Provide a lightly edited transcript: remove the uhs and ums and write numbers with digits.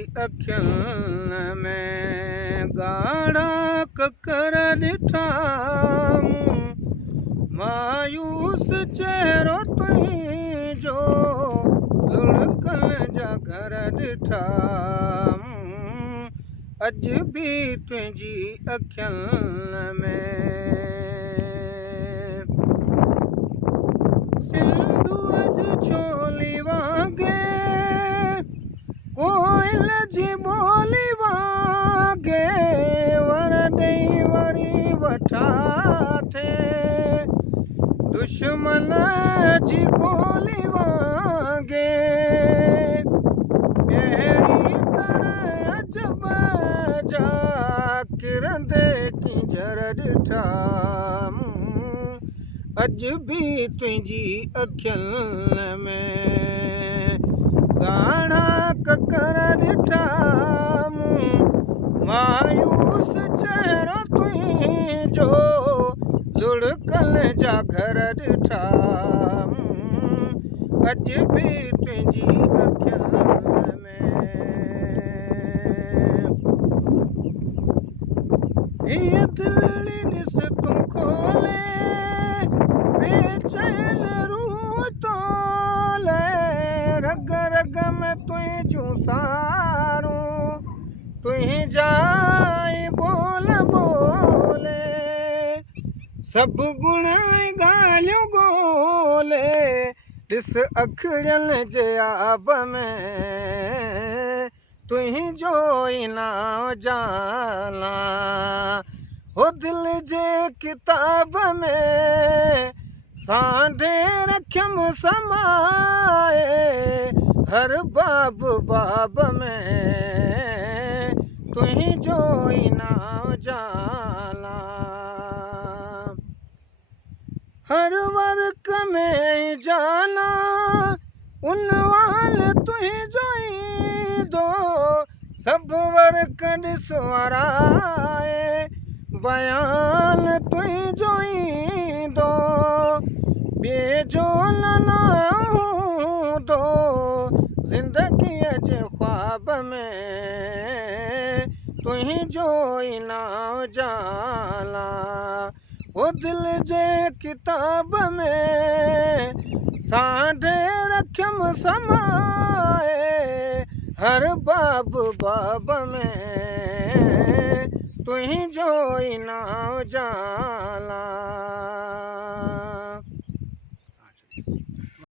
अखियुनि में ॻाढ़ा ककर ॾिठा मायूस चेहरो तुंहिंजो लुढ़कनि जा घर ॾिठा अॼु बि तुंहिंजी अखियुनि में सिंधु अॼु छोली वांगे कोयल जी ॿोली वांगे वर ॾेई वरी वठा थे दुश्मन जी गोली वांगे अहिड़ी तरह अजब जा किरंदे किंजर ॾिठा अॼु बि तुंहिंजी अखियुनि में ॻाढ़ा ककर ॾिठा मायूस चेहरो तुंहिंजो लुढ़कल जा घर ॾिठा अॼु बि तुंहिंजी अखियुनि में हीअ दिलि ॾिस तूं खोले बेचैन रूह तोले रग रग में तुंहिंजूं सारूं तुंहिंजा बोल बोले सभु गुण ॻाल्हियूं ॻोल्हे ॾिस अखियुनि जे आब में तुंहिंजो ई नाम जाना हो दिलि जे किताब में सांढे रखियमि समाए हर बाब बाब में तुंहिंजो ई नाम जाना हर वर्क में जाना उनवान तुंहिंजो ई दो सभु वर्क ॾिस वराए बयान तुंहिंजो ई दो ॿिए जो न हूंदो ज़िंदगीअ जे ख्वाब में तुंहिंजो ई नाम जाला वो दिलि जे किताब में सांढे रखियमि समाए हर बाब बाब में तुंहिंजो ई नाम जाला